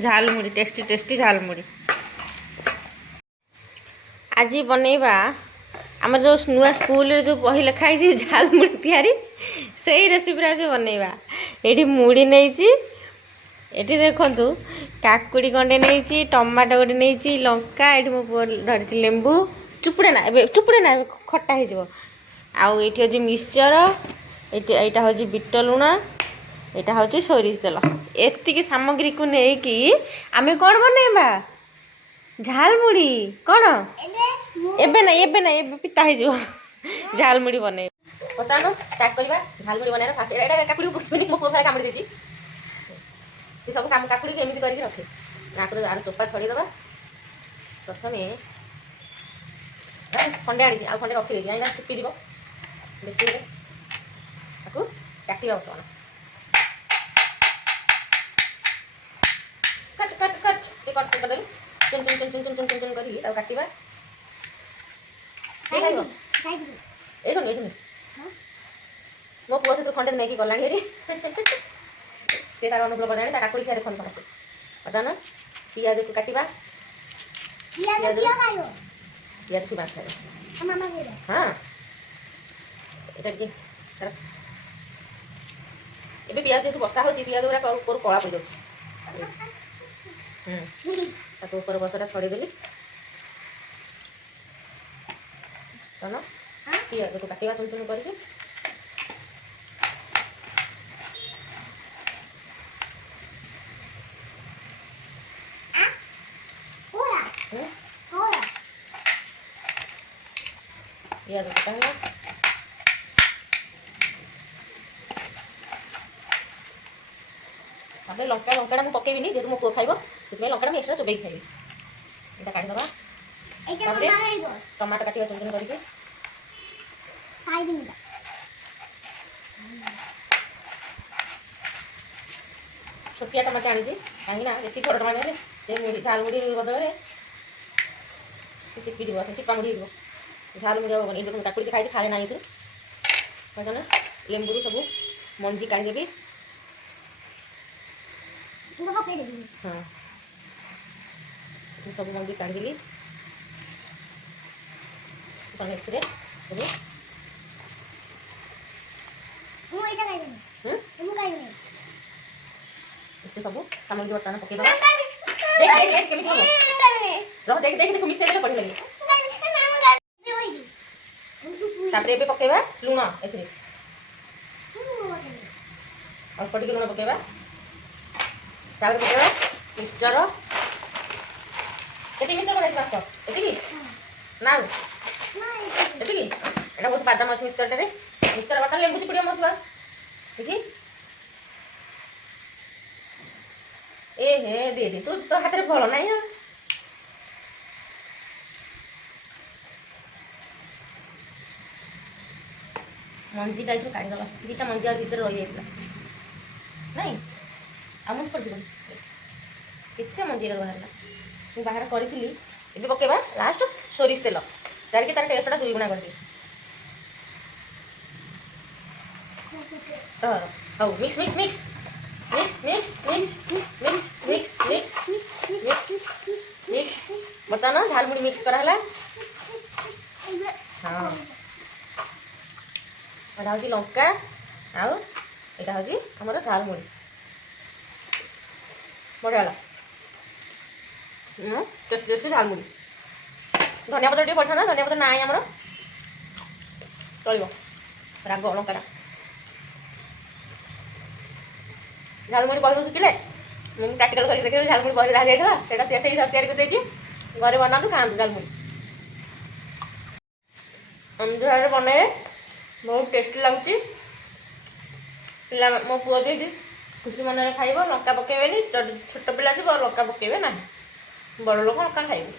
Jhalmuri tasty tasty jhalmuri आज बनैबा आम जो नुआ स्कूल जो बही लिखाई झालमुड़ी तैयारी से रेसिपी आज बनैबा। ये मुड़ी नहीं एठी देखंतु काकुड़ी गंडे नहीं टमाटो गोटे नहीं लंका ये मो धरी लेंबू चुपुड़े ना ए खट्टा हो आउ ये हूँ मिक्सचर यहाँ हूँ बीट लुण यहाँ हूँ सोरिष तेल एतिकी सामग्री को लेकिन आम कौन बनैबा झालमुड़ी कौन एबे ना पिता हो झालमुड़ी बन बता स्टार्ट करवा झालमुड़ी बन फास्ट एटा काकुड़ी पुष्पनी मो पुआ कामुड़ी देती सब काम काकुड़ी एमती करके रखे काकुड़ी आर चोपा छड़ीदे प्रथम खंडे आनी आ खंडे रखी देती यहाँ सुखीज बेसी काटा बर्तमान कट कट कट कट करदेवी चुन चुन चुन चुन चुन चुन चुन चुन कर काटा ये मो पुआ से खंडे नहीं गला से तार अनुकूल बना काकुड़ी खाए देखो समस्त बर्तमान पियाज को काटा पियाज से बात खाए हाँ ये पियाज जेहतु बसा हो पियाज गुरा ऊपर कला पड़ जाऊपर बसटा छड़ेदेली पियाज को काटा चुन चुन करके पियाज कटा है तापर लंका लंकाटा मुझे पकेबी जेहतु मो पुआ खाइब से लंकाटा मुझे एक्सट्रा चोबई खाइबी यहाँ काटिदेवा टमाटो काटा चुन चुन करके छोटिया टमाटो आनी कहीं बेसी बड़ टमाटो से झालमुड़ी बदल सिपीज सिपा मुड़ी झालमुड़ी बन देखो काकुड़ी खाई खाए ना ये लेंबू सब मंजी काढ़ीदेवी हाँ सब मंजी काढ़ीदेली सब सामग्री बर्तमान पकईद देख देख मिस बढ़िया लगे तापर ये पकेबा लुण ए अल्प टे लुण पकेबा तापर पकेबा मिक्सचर केते मिक्सचर बनाई फास्ट एतिकी ना एतिकी एटा बहुत बादाम अच्छे मिक्सचर बाटा लेंबू चिपुड़िया मस बास देखी ए हे दे तू तो हाथ में भल ना मंजी टाइप काढ़ीदे दीटा मंजी भर रही जाता नहीं आ मुझे पड़ केते मंजी बाहर मुझे बाहर करी ए पकेबा लास्ट सोरिष तेल जारिक तार टेस्टा दुई गुणा कर हाँ mix mix mix mix mix mix mix mix mix mix बता ना झालमुड़ी मिक्स कराला हाँ एटा हूँ लंका आउ यहाँ हूँ आमर झालमुड़ी बढ़िया टेस्टी टेस्टी झालमुड़ी धनिया पत्र पड़ा था धनिया पत्र ना आमर चलो राग लंकाटा झालमुड़ी बही शिखिले मुझे प्राक्टिकल कर देखिए झालमुड़ी बही रही जाता से तैयारी करके घरे बना खाँतु झालमुड़ी अंधुर बनए बहुत टेस्टी लगुच पिला मो पुआ भी खुशी मन खाइब लंका पकेबे छोट पिला थी लंका पकेबे ना बड़ लोक लंका खाइबे।